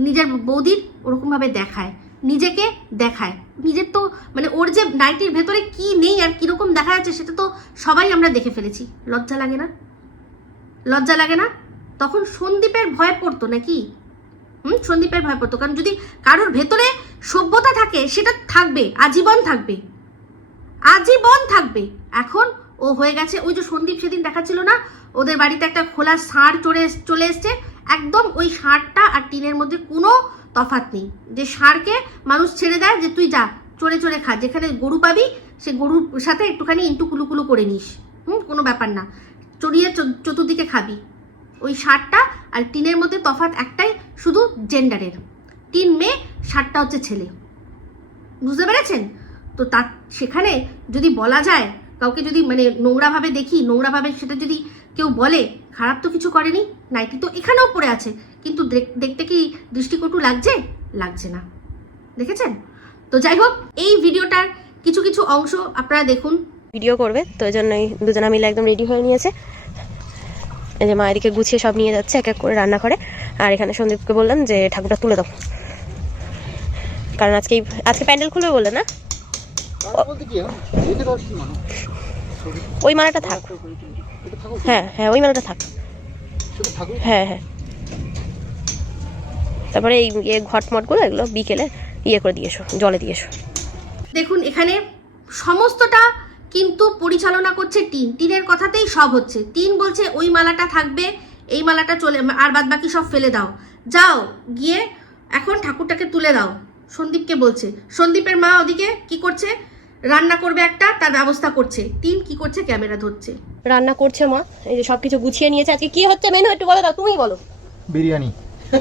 নিজের বৌদির ওরকমভাবে নিজেকে দেখায়। নিজের তো ওর যে নাইটির ভেতরে কি নেই আর কীরকম দেখা যাচ্ছে সেটা তো সবাই আমরা দেখে ফেলেছি। লজ্জা লাগে না? তখন সন্দীপের ভয় পড়তো নাকি? সন্দীপের ভয় পড়তো। কারণ যদি কারোর ভেতরে সভ্যতা থাকে সেটা থাকবে, আজীবন থাকবে। এখন ও হয়ে গেছে, ওই যে সন্দীপ সেদিন দেখাচ্ছিল না, ওদের বাড়িতে একটা খোলা ষাঁড় চলে এসছে, একদম ওই ষাঁড়টা আর টিনের মধ্যে কোনো তফাৎ নেই। যে ষাঁড়কে মানুষ ছেড়ে দেয় যে তুই যা চড়ে খা, যেখানে গরু পাবি সে গরুর সাথে একটুখানি ইন্টু কুলুকুলু করে নিস, কোনো ব্যাপার না, চড়িয়ে চতুর্দিকে খাবি। ওই ষাঁড়টা আর টিনের মধ্যে তফাৎ একটাই, শুধু জেন্ডারের। টিন মেয়ে, ষাঁড়টা হচ্ছে ছেলে। বুঝতে পেরেছেন? তো সেখানে যদি বলা যায়, কাউকে যদি নোংরাভাবে দেখি, নোংরাভাবে সেটা যদি কেউ বলে, খারাপ তো কিছু করেনি, নাইটি তো এখানেও পড়ে আছে, কিন্তু দেখতে কি দৃষ্টিকটু লাগছে? লাগছে না, দেখেছেন? তো যাই হোক, এই ভিডিওটার কিছু কিছু অংশ আপনারা দেখুন। ভিডিও করবে, তো এই জন্যই দুজনা মিলে একদম রেডি হয়ে নিয়েছে। এই যে মা এদিকে গুছিয়ে সব নিয়ে যাচ্ছে এক এক করে রান্না করে, আর এখানে সন্দীপকে বললাম যে ঠাকুরটা তুলে দাও, কারণ আজকে প্যান্ডেল খুলবে বললে না? ওই মালাটা থাক, হ্যাঁ হ্যাঁ ওই মালাটা থাক, হ্যাঁ হ্যাঁ। তারপরে এই ঘটমটগুলো এগুলো বিকেলে করে দিয়েছো, জলে দিয়েছো। দেখুন এখানে সমস্তটা কিন্তু পরিচালনা করছে টিনের কথাতেই সব হচ্ছে। টিন বলছে ওই মালাটা থাকবে, এই মালাটা চলে, আর বাদ বাকি সব ফেলে দাও, যাও গিয়ে এখন ঠাকুরটাকে তুলে দাও, সন্দীপকে বলছে। সন্দীপের মা ওদিকে কি করছে, রান্না করবে একটা, তার ব্যবস্থা করছে। টিন কি করছে, ক্যামেরা ধরছে, রান্না করছে মা, এই যে সবকিছু গুছিয়ে নিয়েছে। আজকে কি হচ্ছে মেনু একটু বলে দাও, তুমিই বলো। বিরিয়ানি।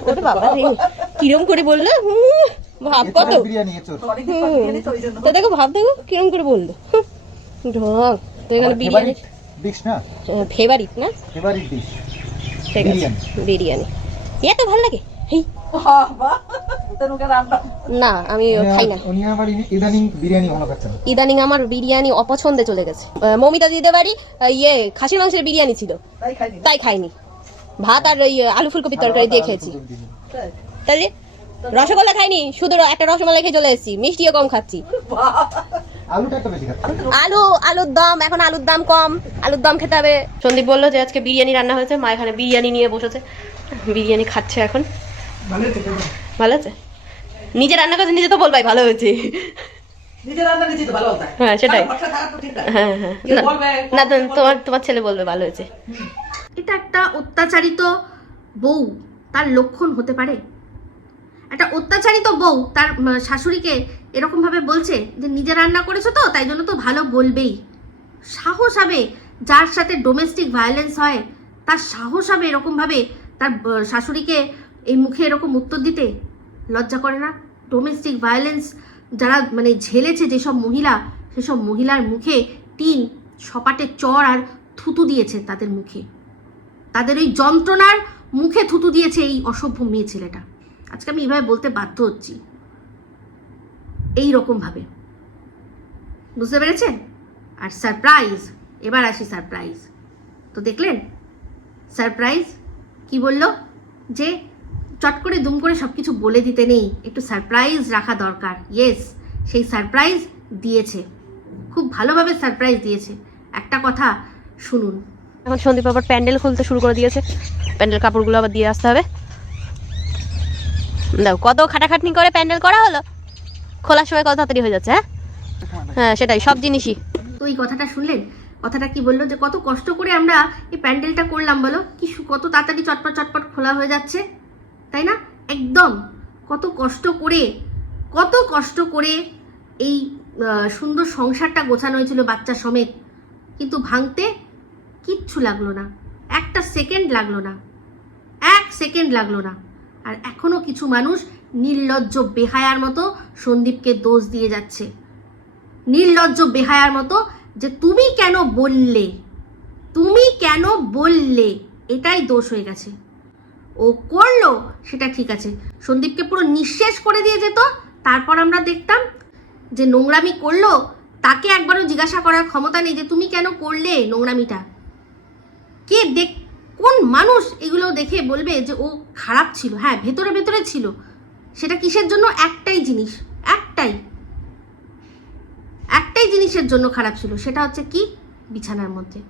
ওরে বাবা রে, কিরম করে বললো, ভাব কত, তো দেখো ভাব দেখো কিরম করে বললো, ঢং। তো এখানে বিরিয়ানি ডিশ না, ফেভারিট না, ফেভারিট ডিশ ঠিক আছে বিরিয়ানি। এত ভালো লাগে, হেই না আমি খাই না। উনি আমার ইদানিং বিরিয়ানি ভালো খাচ্ছেন। ইদানিং আমার বিরিয়ানি অপছন্দে চলে গেছে। মমিতা দিতে পারি খাসির মাংসের বিরিয়ানি ছিল, তাই খাইনি। ভাত আর ওই আলু ফুলকপির তরকারি দিয়ে খেয়েছি। তাহলে রসগোল্লা খাইনি, শুধু একটা রসমালাই খেয়ে চলে এসেছি, মিষ্টিও কম খাচ্ছি। আলুর দম, এখন আলুর দাম কম, আলুর দম খেতে হবে। সন্দীপ বললো যে আজকে বিরিয়ানি রান্না হয়েছে, মা এখানে বিরিয়ানি নিয়ে বসেছে, বিরিয়ানি খাচ্ছে এখন। ভালো আছে, নিজে রান্না করছে, নিজে তো বলবাই ভালো হয়েছে। হ্যাঁ সেটাই, হ্যাঁ হ্যাঁ না তোমার ছেলে বলবে ভালো হয়েছে। এটা একটা অত্যাচারিত বউ তার লক্ষণ হতে পারে? একটা অত্যাচারিত বউ তার শাশুড়িকে এরকম ভাবে বলছে যে নিজে রান্না করেছো তো তাই জন্য তো ভালো বলবেই। সাহস হবে যার সাথে ডোমেস্টিক ভায়োলেন্স হয়, তার সাহস হবে এরকম ভাবে তার শাশুড়িকে এই মুখে এরকম উত্তর দিতে? লজ্জা করে না? ডোমেস্টিক ভায়োলেন্স যারা মানে ঝেলেছে যেসব মহিলা, সেসব মহিলার মুখে টিন সপাটে চড় আর থুতু দিয়েছে, তাদের মুখে, তাদের ওই যন্ত্রণার মুখে থুতু দিয়েছে এই অসভ্য মেয়ে ছেলেটা। আজকে আমি এইভাবে বলতে বাধ্য হচ্ছি, এই রকম ভাবে, বুঝতে পেরেছেন? আর সারপ্রাইজ, এবার আসি সারপ্রাইজ। তো দেখলেন সারপ্রাইজ কি বলল, যে চট করে দুম করে সবকিছু বলে দিতে নেই, একটু সারপ্রাইজ রাখা দরকার। ইয়েস, সেই সারপ্রাইজ দিয়েছে, খুব ভালোভাবে সারপ্রাইজ দিয়েছে। একটা কথা শুনুন। এখন সন্দীপ আবার প্যান্ডেল খুলতে শুরু করে দিয়েছে, প্যান্ডেল কাপড়গুলো আবার দিয়ে আসতে হবে। দাও, কত খাটাখাটনি করে প্যান্ডেল করা হলো, খোলার সময় কত তাড়াতাড়ি হয়ে যাচ্ছে। হ্যাঁ সেটাই, সব জিনিসই। তো এই কথাটা শুনলেন, কথাটা কি বললো, যে কত কষ্ট করে আমরা এই প্যান্ডেলটা করলাম বলো, কি কত তাড়াতাড়ি চটপট চটপট খোলা হয়ে যাচ্ছে, তাই না? একদম কত কষ্ট করে এই সুন্দর সংসারটা গোছানো হয়েছিল বাচ্চা সমেত, কিন্তু ভাঙতে কিচ্ছু লাগলো না, একটা সেকেন্ড লাগলো না, এক সেকেন্ড লাগলো না। আর এখনো কিছু মানুষ নির্লজ্জ বেহায়ার মতো সন্দীপকে দোষ দিয়ে যাচ্ছে, নির্লজ্জ বেহায়ার মতো, যে তুমি কেন বললে, এটাই দোষ হয়ে গেছে। ও করলো সেটা ঠিক আছে, সন্দীপকে পুরো নিঃশেষ করে দিয়ে যেত, তারপর আমরা দেখতাম যে নোংরামি করলো, তাকে একবারও জিজ্ঞাসা করার ক্ষমতা নেই যে তুমি কেন করলে নোংরামিটা। কোন মানুষ এগুলো দেখে বলবে যে ও খারাপ ছিল? হ্যাঁ, ভেতরে ভেতরে ছিল। সেটা কিসের জন্য? একটাই জিনিস, একটাই জিনিসের জন্য খারাপ ছিল, সেটা হচ্ছে কি? বিছানার মধ্যে।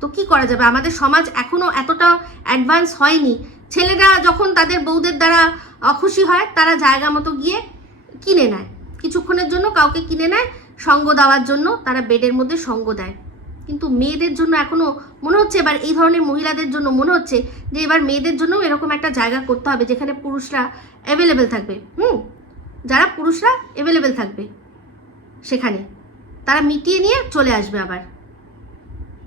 তো কি করা যাবে, আমাদের সমাজ এখনো এতটা অ্যাডভান্স হয়নি। ছেলেরা যখন তাদের বউদের দ্বারা অখুশি হয়, তারা জায়গা মতো গিয়ে কিনে নেয়, কিছুক্ষণের জন্য কাউকে কিনে নেয় সঙ্গ দেওয়ার জন্য, তারা বেডের মধ্যে সঙ্গ দেয়। কিন্তু মেয়েদের জন্য এখনো মনে হচ্ছে, এবার এই ধরনের মহিলাদের জন্য মনে হচ্ছে যে এবার মেয়েদের জন্য এরকম একটা জায়গা করতে হবে যেখানে পুরুষরা অ্যাভেলেবেল থাকবে। যারা পুরুষরা অ্যাভেলেবেল থাকবে সেখানে তারা মিটিয়ে নিয়ে চলে আসবে আবার।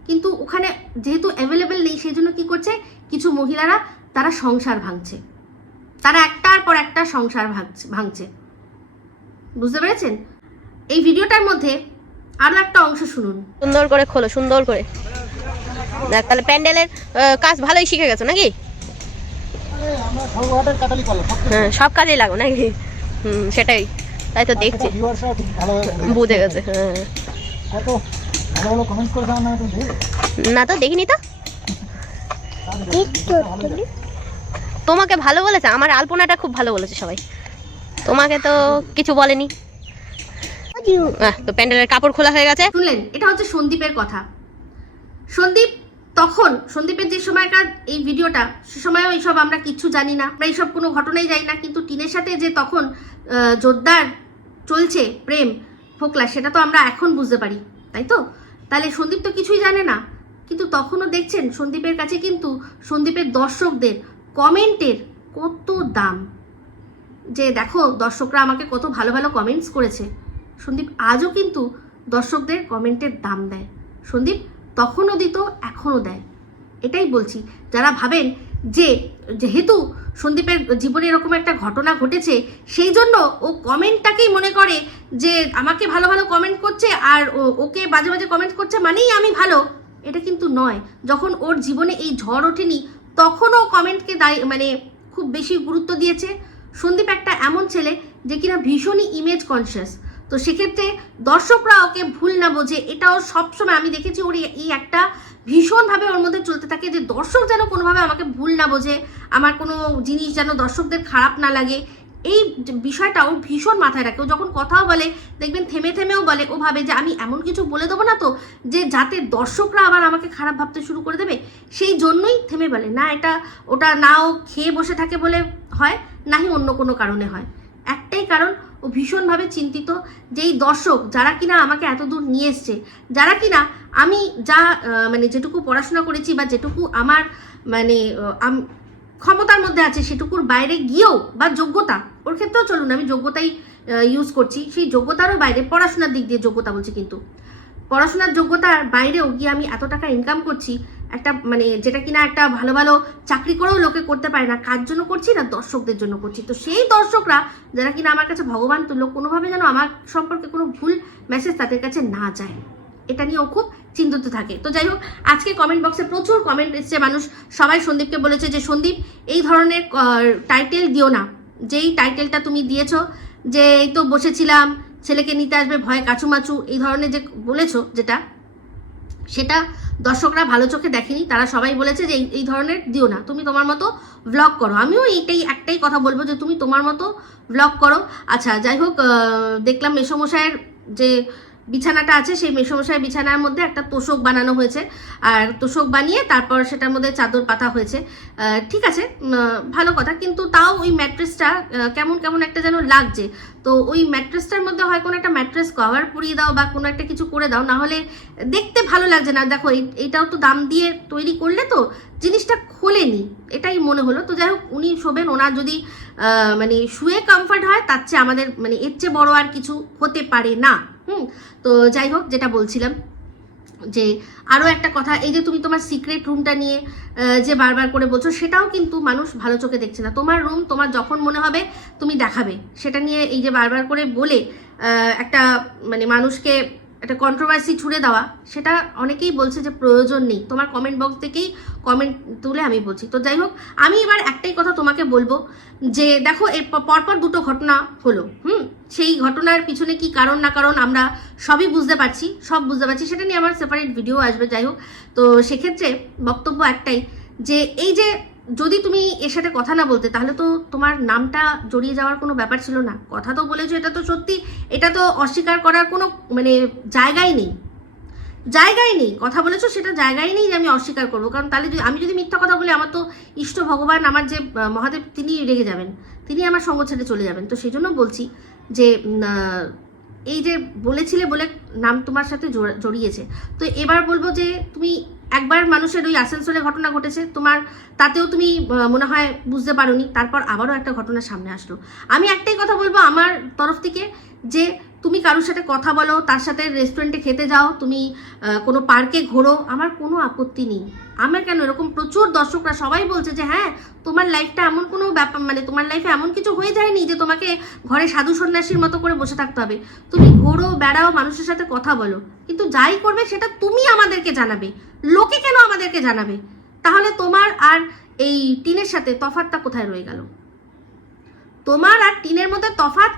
কিন্তু ওখানে যেহেতু অ্যাভেলেবেল নেই, সেই জন্য কী করছে কিছু মহিলারা, তারা সংসার ভাঙছে, তারা একটার পর একটা সংসার ভাঙছে। বুঝতে পেরেছেন? এই ভিডিওটার মধ্যে আরো একটা অংশ শুনুন। সুন্দর করে খোলো, সুন্দর করে তাহলে প্যান্ডেলের কাজ ভালোই শিখে গেছো নাকি? আমরা সর্বহাটের কাটালি করলাম হ্যাঁ, সব কাজেই লাগো নাকি? সেটাই, তাই তো দেখছি, ভিউয়ার্সরা খুব ভালোভাবে বুঝে গেছে। হ্যাঁ, কত ভালো ভালো কমেন্ট করেছে আমার নামে, তুমি না তো দেখিনি তো। তোমাকে ভালো বলেছে, আমার আলপনাটা খুব ভালো বলেছে সবাই, তোমাকে তো কিছু বলেনি। তো প্যান্ডেলের কাপড় খোলা হয়ে গেছে। শুনলেন, এটা হচ্ছে সন্দীপের কথা। সন্দীপের যে সময়কার এই ভিডিওটা, সে সময়ও এইসব আমরা কিচ্ছু জানি না, আমরা এইসব কোনো ঘটনাই জানি না, কিন্তু টিনের সাথে যে তখন জোরদার চলছে প্রেম ফোকলা, সেটা তো আমরা এখন বুঝতে পারি, তাই তো? তাহলে সন্দীপ তো কিছুই জানে না, কিন্তু তখনও দেখছেন সন্দীপের কাছে কিন্তু সন্দীপের দর্শকদের কমেন্টের কত দাম, যে দেখো দর্শকরা আমাকে কত ভালো ভালো কমেন্টস করেছে। সন্দীপ আজও কিন্তু দর্শকদের কমেন্টের দাম দেয়। সন্দীপ তখনও দিত, এখনও দেয়। এটাই বলছি, যারা ভাবেন যে যেহেতু সন্দীপের জীবনে এরকম একটা ঘটনা ঘটেছে সেই জন্য ও কমেন্টটাকেই মনে করে যে আমাকে ভালো ভালো কমেন্ট করছে আর ওকে বাজে বাজে কমেন্ট করছে মানেই আমি ভালো, এটা কিন্তু নয়। যখন ওর জীবনে এই ঝড় ওঠেনি তখনও কমেন্টকে মানে খুব বেশি গুরুত্ব দিয়েছে। সন্দীপ একটা এমন ছেলে যে কিনা ভীষণই ইমেজ কনসিয়াস, তো সেক্ষেত্রে দর্শকরা ওকে ভুল না বোঝে, এটাও সবসময় আমি দেখেছি ওর এই একটা ভীষণভাবে ওর মধ্যে চলতে থাকে যে দর্শক যেন কোনোভাবে আমাকে ভুল না বোঝে, আমার কোনো জিনিস যেন দর্শকদের খারাপ না লাগে, এই বিষয়টা ও ভীষণ মাথায় রাখে। ও যখন কথাও বলে দেখবেন থেমে থেমেও বলে, ও ভাবে যে আমি এমন কিছু বলে দেবো না তো যে যাতে দর্শকরা আবার আমাকে খারাপ ভাবতে শুরু করে দেবে, সেই জন্যই থেমে বলে। না এটা ওটা না ও খেয়ে বসে থাকে বলে হয়, নাহি অন্য কোনো কারণে হয়। একটাই কারণ, ও ভীষণভাবে চিন্তিত যে এই দর্শক যারা কিনা আমাকে এত দূর নিয়ে এসছে, যারা কিনা আমি যা মানে যেটুকু পড়াশোনা করেছি বা যেটুকু আমার মানে ক্ষমতার মধ্যে আছে সেটুকুর বাইরে গিয়েও, বা যোগ্যতা, ওর ক্ষেত্রেও চলুন আমি যোগ্যতাই ইউজ করছি, সেই যোগ্যতারও বাইরে, পড়াশোনার দিক দিয়ে যোগ্যতা বলছি, কিন্তু পড়াশোনার যোগ্যতার বাইরেও গিয়ে আমি এত টাকা ইনকাম করছি, একটা মানে যেটা কিনা একটা ভালো ভালো চাকরি করেও লোকে করতে পারে না, কার জন্য করছি না, দর্শকদের জন্য করছি। তো সেই দর্শকরা যারা কিনা আমার কাছে ভগবান তুল্য, কোনোভাবে যেন আমার সম্পর্কে কোনো ভুল মেসেজ তাদের কাছে না যায়, এটা নিয়ে ও খুব চিন্তিত থাকে। তো যাই হোক, আজকে কমেন্ট বক্সে প্রচুর কমেন্ট এসছে, মানুষ সবাই সন্দীপকে বলেছে যে সন্দীপ এই ধরনের টাইটেল দিও না, যেই টাইটেলটা তুমি দিয়েছো যে এই তো বসেছিলাম ছেলেকে নিতে আসবে ভয়ে কাচুমাচু, এই ধরনের যে বলেছো যেটা, সেটা দর্শকরা ভালো চোখে দেখেনি, তারা সবাই বলেছে যে এই ধরনের দিও না, তুমি তোমার মতো ব্লগ করো। আমিও একটাই কথা বলবো যে তুমি তোমার মতো ব্লগ করো। আচ্ছা যাই হোক, দেখলাম মেসোমশাইয়ের যে বিছানাটা আছে সেই মেসোমশাই বিছানার মধ্যে একটা তোষক বানানো হয়েছে, আর তোষক বানিয়ে তারপর সেটার মধ্যে চাদর পাতা হয়েছে, ঠিক আছে, ভালো কথা, কিন্তু তাও ওই ম্যাট্রেসটা কেমন কেমন একটা যেন লাগছে। তো ওই ম্যাট্রেসটার মধ্যে হয় কোনো একটা ম্যাট্রেস কভার পরিয়ে দাও বা কোনো একটা কিছু করে দাও, না হলে দেখতে ভালো লাগছে না। দেখো এইটাও তো দাম দিয়ে তৈরি করলে, তো জিনিসটা খোলেনি, এটাই মনে হলো। তো যাই হোক, উনি শোবেন, ওনার যদি মানে শুয়ে কমফর্ট হয় তার চেয়ে আমাদের মানে এর চেয়ে বড় আর কিছু হতে পারে না। তো যাই হোক, যেটা বলছিলাম যে আরও একটা কথা, এই যে তুমি তোমার সিক্রেট রুমটা নিয়ে যে বারবার করে বলছো, সেটাও কিন্তু মানুষ ভালো চোখে দেখছে না। তোমার রুম তোমার যখন মনে হবে তুমি দেখাবে, সেটা নিয়ে এই যে বারবার করে বলে একটা মানে মানুষকে একটা কন্ট্রোভার্সি ছুড়ে দেওয়া, সেটা অনেকেই বলছে যে প্রয়োজন নেই। তোমার কমেন্ট বক্স থেকেই কমেন্ট তুলে আমি বলছি। তো যাই হোক, আমি এবার একটাই কথা তোমাকে বলবো যে দেখো, এর পরপর দুটো ঘটনা হলো, সেই ঘটনার পিছনে কি কারণ না কারণ আমরা সবই বুঝতে পারছি, সেটা নিয়ে আমার সেপারেট ভিডিও আসবে। যাই হোক, তো সেক্ষেত্রে বক্তব্য একটাই যে এই যে যদি তুমি এর সাথে কথা না বলতে, তাহলে তো তোমার নামটা জড়িয়ে যাওয়ার কোনো ব্যাপার ছিল না। কথা তো বলেছো, এটা তো সত্যি, এটা তো অস্বীকার করার কোনো মানে জায়গাই নেই, কথা বলেছো, সেটা জায়গায় নেই যে আমি অস্বীকার করবো। কারণ তাহলে আমি যদি মিথ্যা কথা বলি, আমার তো ইষ্ট ভগবান, আমার যে মহাদেব, তিনি রেগে যাবেন, তিনি আমার সঙ্গ ছেড়ে চলে যাবেন। তো সেই জন্য বলছি যে এই যে বলেছিলে বলে নাম তোমার সাথে জড়িয়েছে। তো এবার বলবো যে তুমি একবার মানুষের ওই আসানসোলে ঘটনা ঘটেছে তোমার, তাতেও তুমি মনে হয় বুঝতে পারোনি, তারপর আবারও একটা ঘটনা সামনে আসলো। আমি একটাই কথা বলবো আমার তরফ থেকে, যে তুমি কারোর সাথে কথা বলো, তার সাথে রেস্টুরেন্টে খেতে যাও, তুমি কোনো পার্কে ঘোরো, আমার কোনো আপত্তি নেই। আমার কেন, এরকম প্রচুর দর্শকরা সবাই বলছে যে হ্যাঁ তোমার লাইফটা এমন কোনো ব্যাপার, মানে তোমার লাইফে এমন কিছু হয়ে যায়নি যে তোমাকে ঘরে সাধু সন্ন্যাসীর মতো করে বসে থাকতে হবে। তুমি ঘোরো, বেড়াও, মানুষের সাথে কথা বলো, কিন্তু যাই করবে সেটা তুমি আমাদেরকে জানাবে, লোকে কেন আমাদেরকে জানাবে? তাহলে তোমার আর এই টিনের সাথে তফাৎটা কোথায় রয়ে গেল? তোমার আর টিনের মধ্যে তফাৎ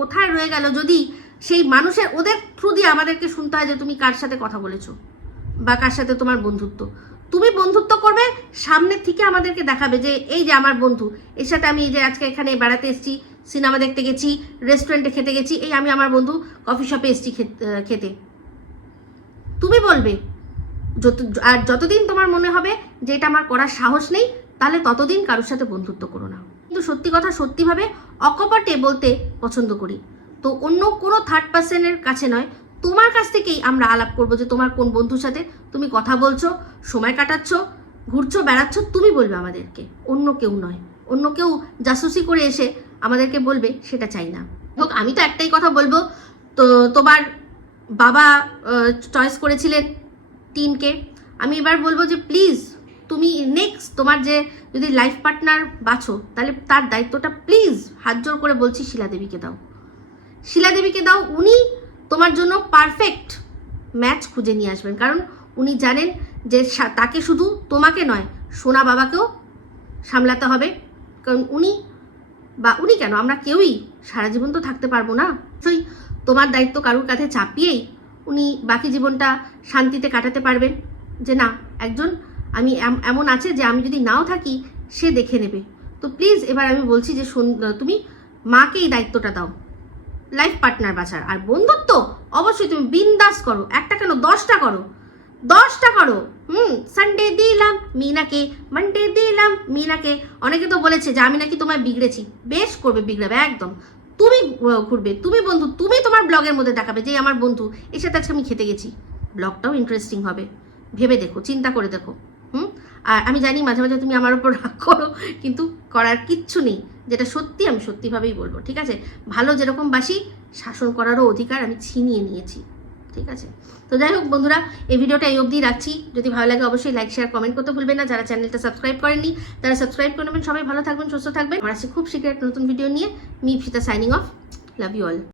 কোথায় রয়ে গেল যদি সেই মানুষের, ওদের থ্রু দিয়ে আমাদেরকে শুনতে হয় যে তুমি কার সাথে কথা বলেছো বা কার সাথে তোমার বন্ধুত্ব। তুমি বন্ধুত্ব করবে, সামনের থেকে আমাদেরকে দেখাবে যে এই যে আমার বন্ধু, এর সাথে আমি এই যে আজকে এখানে বেড়াতে এসেছি, সিনেমা দেখতে গেছি, রেস্টুরেন্টে খেতে গেছি, এই আমি আমার বন্ধু কফি শপে এসেছি খেতে। তুমি বলবে। আর যতদিন তোমার মনে হবে যে এটা আমার করার সাহস নেই, তাহলে ততদিন কারোর সাথে বন্ধুত্ব করো না। কিন্তু সত্যি কথা সত্যিভাবে অকপটে বলতে পছন্দ করি। তো অন্য কোনো থার্ড পার্সনের কাছে নয়, তোমার কাছ থেকেই আমরা আলাপ করবো যে তোমার কোন বন্ধুর সাথে তুমি কথা বলছো, সময় কাটাচ্ছ, ঘুরছো, বেড়াচ্ছ, তুমি বলবে আমাদেরকে, অন্য কেউ নয়। অন্য কেউ জাসুসি করে এসে আমাদেরকে বলবে, সেটা চাই না। হোক, আমি তো একটাই কথা বলবো, তো তোমার বাবা চয়েস করেছিলেন টিনকে, আমি এবার বলবো যে প্লিজ তুমি নেক্সট তোমার যে যদি লাইফ পার্টনার বাছো, তাহলে তার দায়িত্বটা প্লিজ হাত জোর করে বলছি শিলাদেবীকে দাও। শিলাদেবীকে দাও, উনি তোমার জন্য পারফেক্ট ম্যাচ খুঁজে নিয়ে আসবেন। কারণ উনি জানেন যে তাকে শুধু তোমাকে নয়, সোনা বাবাকেও সামলাতে হবে। কারণ উনি কেন, আমরা কেউই সারা জীবন তো থাকতে পারবো না। সেই তোমার দায়িত্ব কারোর কাছে চাপিয়েই উনি বাকি জীবনটা শান্তিতে কাটাতে পারবেন যে না, একজন আমি এমন আছে যে আমি যদি নাও থাকি সে দেখে নেবে। তো প্লিজ এবার আমি বলছি যে তুমি মাকে এই দায়িত্বটা দাও, লাইফ পার্টনার বাছার। আর বন্ধুত্ব অবশ্যই তুমি বিন্দাস করো, একটা কেন 10টা করো, 10টা করো। সানডে দিলাম মিনাকে, মানডে দিলাম মিনাকে। অনেকে তো বলেছে যে আমি নাকি তোমায় বিগড়েছি, বেশ করবে, বিগড়াবে একদম। তুমি ঘুরবে, তুমি বন্ধু, তুমি তোমার ব্লগের মধ্যে দেখাবে যে আমার বন্ধু এর সাথে আজকে আমি খেতে গেছি। ব্লগটাও ইন্টারেস্টিং হবে, ভেবে দেখো, চিন্তা করে দেখো। আর আমি জানি মাঝে মাঝে তুমি আমার উপর রাগ করো, কিন্তু করার কিচ্ছু নেই, যেটা সত্যি আমি সত্যিভাবেই বলবো, ঠিক আছে? ভালো যেরকম বাসি, শাসন করারও অধিকার আমি ছিনিয়ে নিয়েছি, ঠিক আছে? তো যাই হোক বন্ধুরা, এই ভিডিওটা এই অবধি রাখছি। যদি ভালো লাগে অবশ্যই লাইক, শেয়ার, কমেন্ট করতে ভুলবেন না। যারা চ্যানেলটা সাবস্ক্রাইব করেননি তারা সাবস্ক্রাইব করে নেবেন। সবাই ভালো থাকবেন, সুস্থ থাকবেন। আমার আসছি খুব শীঘ্র একটা নতুন ভিডিও নিয়ে। Me Ipsita signing off. Love you all.